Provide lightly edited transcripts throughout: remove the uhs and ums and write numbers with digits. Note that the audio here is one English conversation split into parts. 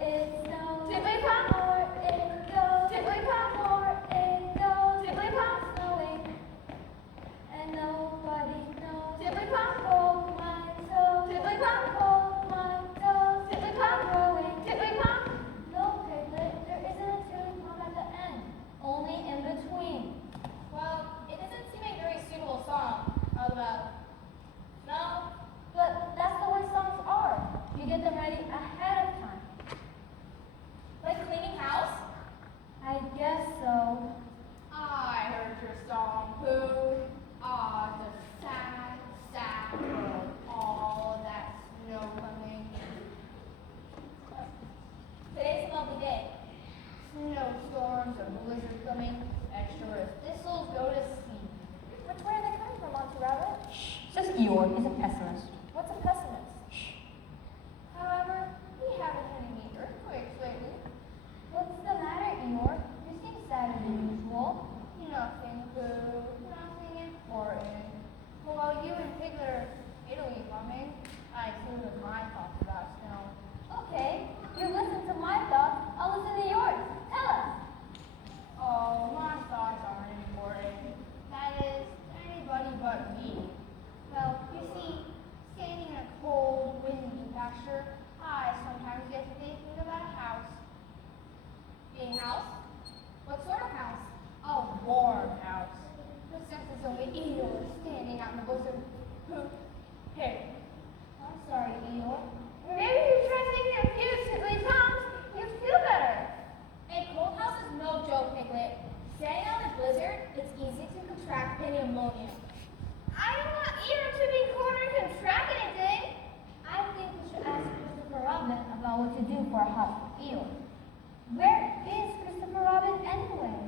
it snows. Tippity-pop, more it goes. Tippity-pop, more it goes. Tippity-pop, snowing, and nobody knows. Tippity-pop, oh my toes. Tippity-pop, oh my toes. Tippity-pop, growing. Tippity-pop. No, Piglet, there isn't a tippity-pop at the end, only in between. Well, it doesn't seem a very suitable song. No? But that's the way songs are. You get them ready ahead of time. Like cleaning house? I guess so. I heard your song, Pooh. Ah, the sad, sad world. All that snow coming. Today's a lovely day. Snowstorms, a blizzard coming. As sure as thistles go to seed. Which way are they coming from, Auntie Rabbit? Shh, just Eeyore, he's a pessimist. What's a pessimist? However, we haven't had any earthquakes lately. What's the matter, Eeyore? You seem sadder than usual. Nothing, Pooh. Nothing important. But while you and Piglet are Italy bumming, I too have my thoughts about snow. Okay, you listen to my thoughts, I'll listen to yours. Tell us. Oh, my thoughts aren't important. That is, anybody but me. Well, you see, standing in a cold, windy pasture, I sometimes get to thinking about a house. A house? What sort of house? A warm house. The sense is only Eeyore standing out in the bosom. Hey, I'm sorry, Eeyore. maybe you try taking a few sizzly pounds, you'd feel better. A cold house is no joke, Piglet. Standing out in the blizzard, it's easy to contract pneumonia. I am not eager to be cornered and contract anything. I think we should ask Christopher Robin about what to do for a house for Eeyore. Where is Christopher Robin anyway?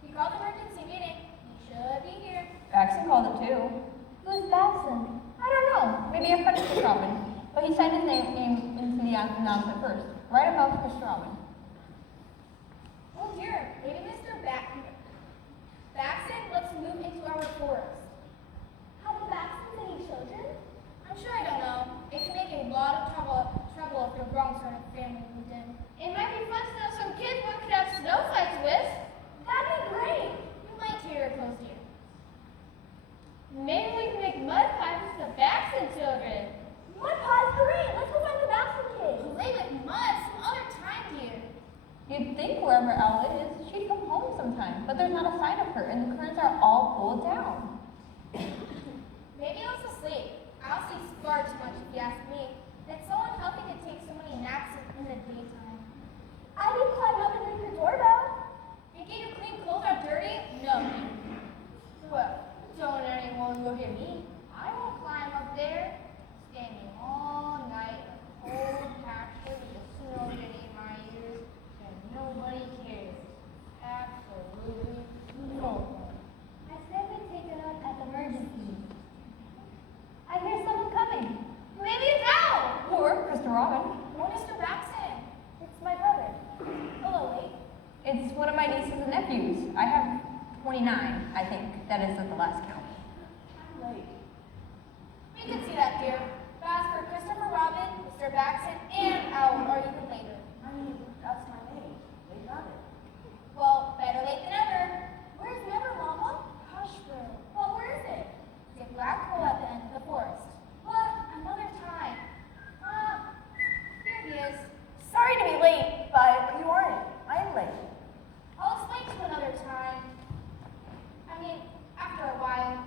We called emergency meeting. He should be here. Paxton called it too. Who's Babson? I don't know, maybe a friend of Chris Robin. But he signed his name into the announcement first, right above Chris Robin. Oh dear, maybe Mr. Baxton wants to move into our forest. Have the Babsons any children? I'm sure I don't know. It can make a lot of trouble if the wrong sort of family moved in. It might be fun to know some kids one could have snow fights with. That'd be great. You might hear it close here. Maybe we can make mud pies with the Baxton children. Mud pie's great. Let's go find the Babson kids. Play with mud some other time, dear. You'd think wherever Owlet is, she'd come home sometime, but there's not a sign of her, and the curtains are all pulled down. Maybe I was asleep. I'll sleep far too much if you ask me. It's so unhealthy to take so many naps in the daytime. I can climb up and ring the doorbell. You get your clean clothes are dirty? No. Well, don't anyone look at me. I won't climb up there. Standing all night in a cold pasture with the snow getting in my ears, and nobody cares. Absolutely no one. I said we take it up at the emergency. I hear someone coming. Maybe it's Al! Or Christopher Robin. Or Mr. Baxton. It's my brother. Hello, Lee. It's one of my nieces and nephews. I have 29, I think. That is at the last count. I'm late. We can see that, dear. But as for Christopher Robin, Mr. Baxton, and Owl are even later. I mean, that's my name. They got it. Well, better late than ever. Where's never, Mama? Hush, bro. Well, where is it? It's a black hole at the end of the forest. What? Another time. Here he is. Sorry to be late, but you aren't. I am late. I'll explain to you another time. I mean, after a while.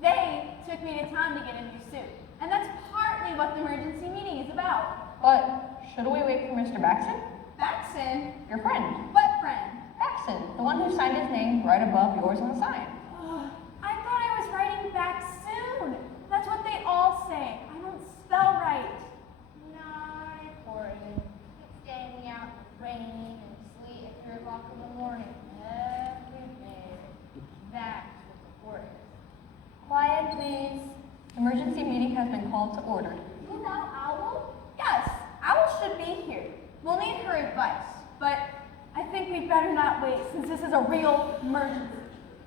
They took me to town to get a new suit. And that's partly what the emergency meeting is about. But should we wait for Mr. Baxton? Baxton? Your friend. What friend? Baxton, the one who signed his name right above yours on the sign. I thought I was writing back soon. That's what they all say. I don't spell right. Not important. It's standing out in the rain and sleet at 3 o'clock in the morning. Every day. That's what the fort is. Quiet, please. Emergency meeting has been called to order. You know Owl? Yes, Owl should be here. We'll need her advice, but I think we'd better not wait since this is a real emergency.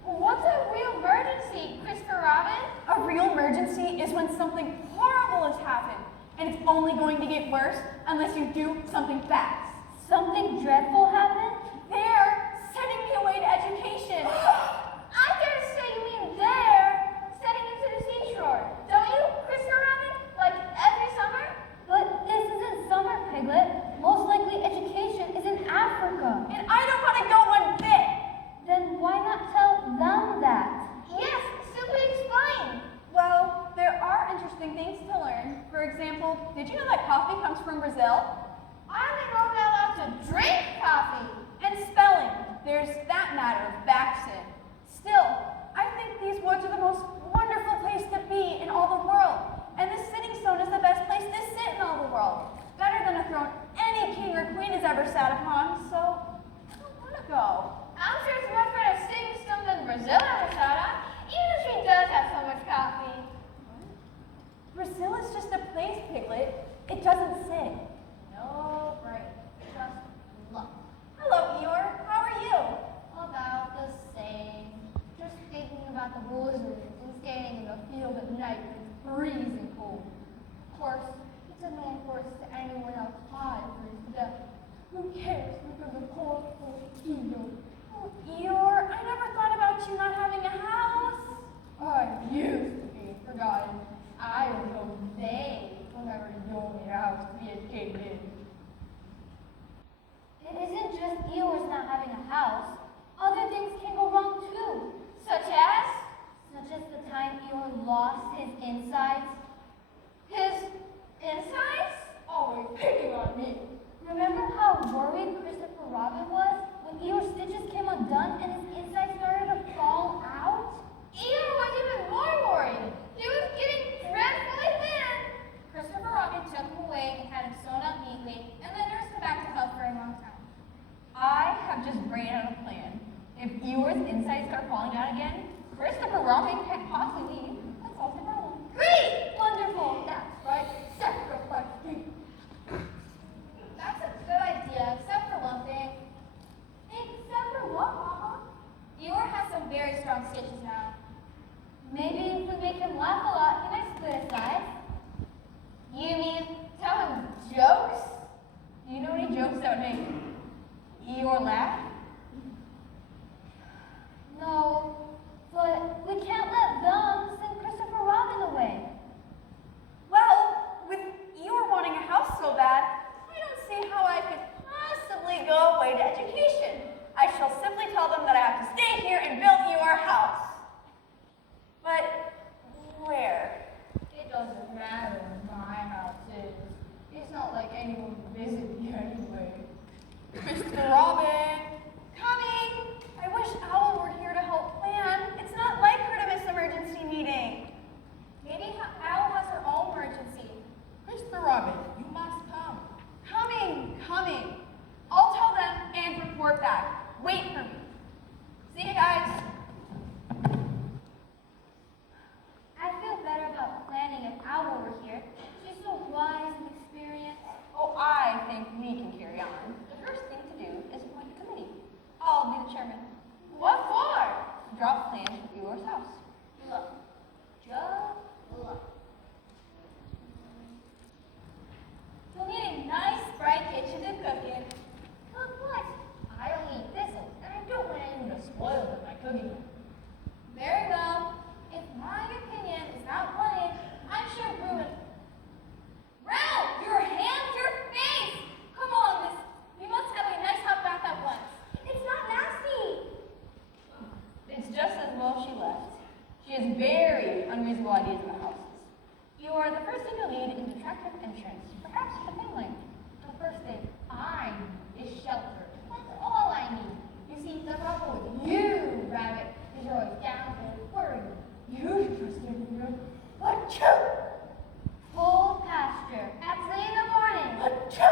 What's a real emergency, Christopher Robin? A real emergency is when something horrible has happened and it's only going to get worse unless you do something fast. Something dreadful happened? They're sending me away to education. I dare say you mean they're setting into the seashore. Don't you, Christopher Robin? Like every summer? But this isn't summer, Piglet. Most likely education is in Africa. And I don't want to go one bit. Then why not tell them that? Yes, simply explain. Well, there are interesting things to learn. For example, did you know that coffee comes from Brazil? I didn't know we're allowed to drink coffee. And spelling, there's that matter of Baxton. Still, I think these woods are the most wonderful place to be in all the world. And this sitting stone is the best place to sit in all the world. Better than a throne any king or queen has ever sat upon, so I don't want to go. I'm sure it's much better sitting still than Brazil ever sat on, even if she does have so much coffee. Brazil is just a place, Piglet. It doesn't sit. No, right. Just luck. Hello, Eeyore. How are you? About the same. Just thinking about the blizzards and standing in the field at night when it's freezing cold. Of course, it's a known force to anyone outside freeze to death. Who cares because of cold field? Oh, Eeyore, I never thought about you not having a house. I used to be forgotten. I would hope they remember to own their house to be educated in. It isn't just Eeyore's not having a house. Other things can go wrong too. Such as Such as the time Eeyore lost his insides. his insides? Always picking on me. Remember how worried Christopher Robin was when Eeyore's stitches came undone and his insides started to fall out? Eeyore was even more worried. He was getting dreadfully thin. Christopher Robin took him away and had him sewn up neatly, and then nursed him back to health for a long time. I have just brain out a plan. If Eeyore's insides start falling out again, Christopher Robin can't possibly leave. That solves the problem. Great! Wonderful! That's right. Sacrifice me. That's a good idea, except for one thing. Except for what, Mama? Eeyore has some very strong stitches now. Maybe if we make him laugh a lot, he might split his sides. You mean tell him jokes? Do you know any jokes that would make Eeyore laugh? No, but we can't let them send Christopher Robin away. Well, with Eeyore wanting a house so bad, I don't see how I could possibly go away to education. I shall simply tell them that I have to stay here and build Eeyore a house. But where? It doesn't matter where my house is. It's not like anyone will visit me anyway. Mr. Robin, coming! I wish Owl were here to help plan. It's not like her to miss emergency meeting. Maybe Owl has her own emergency. Christopher Robin, you must come. Coming. I'll tell them and report back. Wait for me. See you guys. I feel better about planning if Owl were here. She's so wise and experienced. Oh, I think we can carry on. The first thing to do is appoint a committee. I'll be the chairman. What for? To draw up plans for Eeyore's house. Look. Just look. You'll need a nice, bright kitchen to cook in. Cook what? I only eat thistle, and I don't want anyone to spoil it by cooking it. Very well. If my opinion is not wanted, I'm sure ruin. Ralph, your hands, your face! Come on, miss. We must have a nice hot bath at once. It's not nasty. It's just as well she left. She has very unreasonable ideas about houses. Eeyore, the first thing you'll need is an attractive entrance, perhaps with a family. The first thing I need is shelter. That's all I need. You see, the problem with you, Rabbit, is you're always down and worried. You should trust everyone. Achoo! Full pasture at 3 in the morning. Achoo!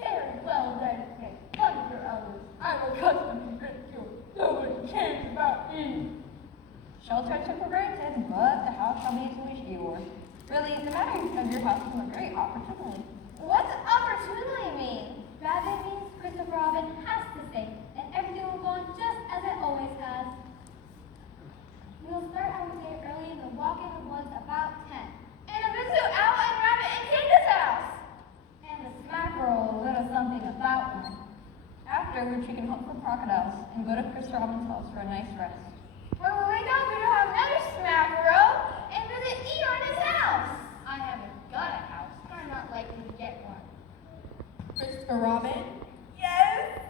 Very well, Redhead. Thunder hours. I'm accustomed to ridicule. Nobody cares about me. Shelter I took for granted, but the house shall be as you wish, Eeyore. Really, the matter of your house came a very opportunely. What's opportunity mean? Rabbit means Christopher Robin has to stay, and everything will go on just as it always has. We'll start our day early and walk in the woods about 10. And a visit Owl and Rabbit and King crocodiles and go to Christopher Robin's house for a nice rest. When we wake up, we're gonna have another smackerel and visit Eeyore in his house. I haven't got a house. I'm not likely to get one. Christopher Robin, Yes?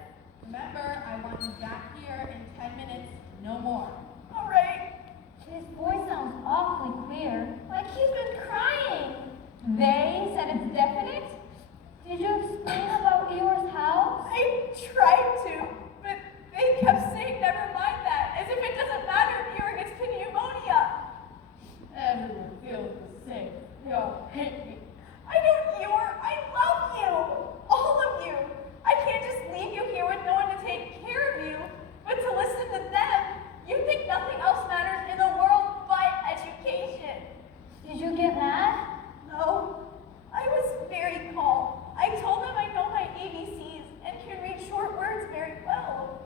remember, I want you back here in 10 minutes, no more. All right. His voice sounds awfully queer. Like he's been crying. They said it's definite? Did you explain about Eeyore's house? I tried to, but they kept saying never mind that, as if it doesn't matter if Eeyore gets pneumonia. Everyone feels the same. They all hate me. I don't, Eeyore. I love you. All of you. I can't just leave you here with no one to take care of you. But to listen to them, you think nothing else matters in the world but education. Did you get mad? No, I was very calm. I told them I know my ABCs and can read short words very well.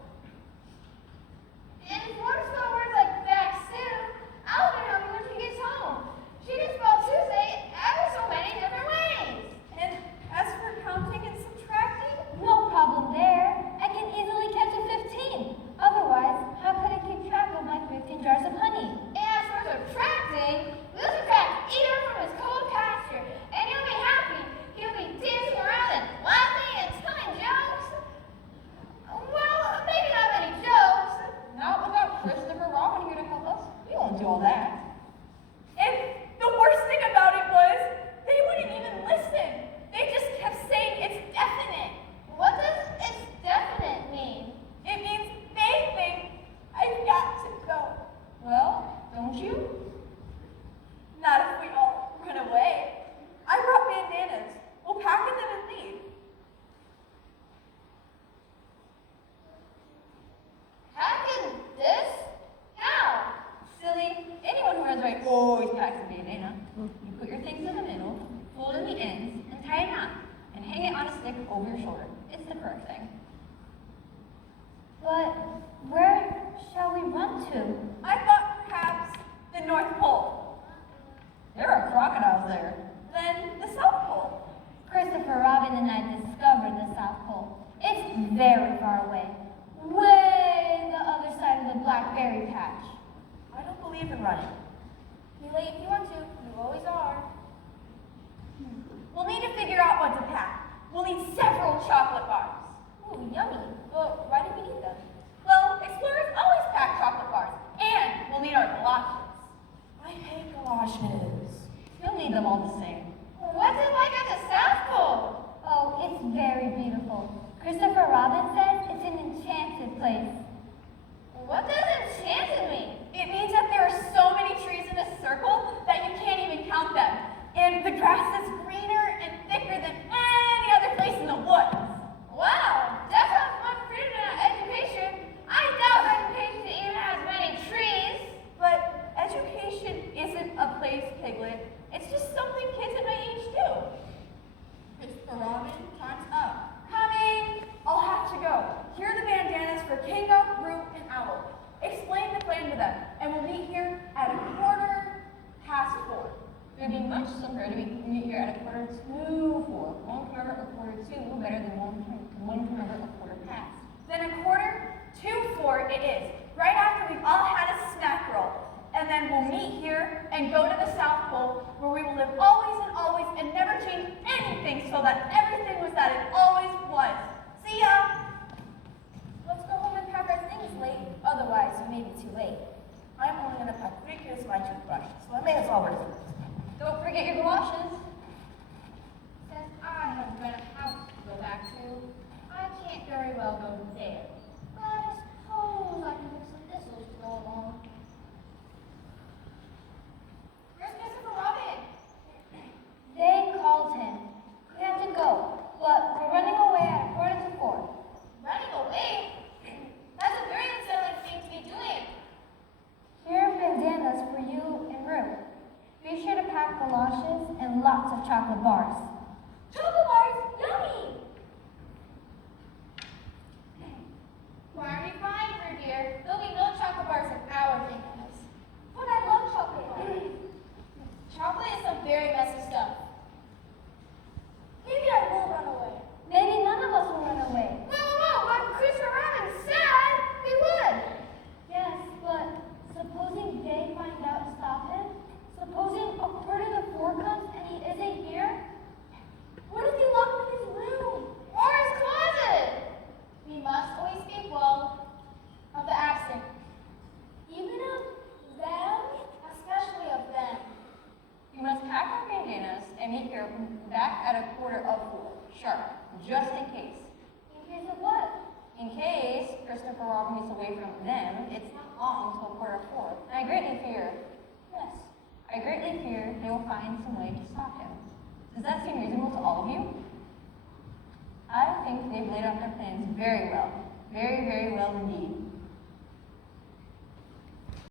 And if you want to spell words like back soon, I'll learn how when she gets home. She can spell Tuesday ever so many different ways. And as for counting and subtracting, No problem there. I can easily catch a 15. Otherwise, how could I keep track of my 15 jars of honey? And as for subtracting, we'll subtract Eeyore from his cold pasture, and he'll be happy. He'll be dancing around and laughing and telling jokes. Well, maybe not many jokes. Not without Christopher Robin here to help us. We won't do all that. and the worst thing about it was, they wouldn't even listen. They just kept saying it's definite. What does it's definite mean? It means they think I've got to go. Well, don't you? Not if we all run away. I brought bandanas. We'll pack in them and leave. How can this? How? Silly. Anyone who runs away always packs a bandana. You put your things in the middle, fold in the ends, and tie a knot, and hang it on a stick over your shoulder. It's the correct thing. But where shall we run to? I thought perhaps the North Pole, There are crocodiles there. then the South Pole. Christopher Robin and I discovered the South Pole. It's very far away. Way the other side of the blackberry patch. I don't believe in running. Be late if you want to. You always are. We'll need to figure out what to pack. We'll need several chocolate bars. Ooh, yummy. But why do we need them? Well, explorers always pack chocolate bars. And we'll need our galoshes. I hate galoshes. You'll need them all the same. What's it like at the South Pole? Oh, it's very beautiful. Christopher Robin says it's an enchanted place. What does enchanted mean? It means that there are so many trees in a circle that you can't even count them. And the grass is greener and thicker than any other place in the woods. Wow, that sounds much prettier than education. I doubt education even has many trees. But education isn't a place, Piglet. It's just something kids at my age do. Christopher Robin, time's up. Coming! I'll have to go. Here are the bandanas for Kinga, Root, and Owl. Explain the plan to them, and we'll meet here at 4:15. It would be much simpler to meet here at 4:45. One can remember a 4:45 better than one can remember a quarter past. Then 4:45 it is, right after we've all had a snack roll. And then we'll meet here and go to the South Pole, where we will live always and never change anything so that everything was that it always was. See ya! Let's go home and pack our things late. Otherwise, we may be too late. I'm only going to pack 3 kilos of my toothbrush, so I may as well reserve. Don't forget your galoshes. Since I haven't got a house to go back to, I can't very well go there. But I suppose I can pick some thistles to go along. Where's Christopher Robin? They called him. We have to go, but we're running away at 4:45. Running away? That's a very unsettling thing to be doing. Here are bandanas for you and Rue. Be sure to pack galoshes and lots sharp, just in case. In case of what? In case Christopher Robin gets away from them, it's not long till 4:15. And I greatly fear, yes, I greatly fear they will find some way to stop him. Does that seem reasonable to all of you? I think they've laid out their plans very well. Very, very well indeed.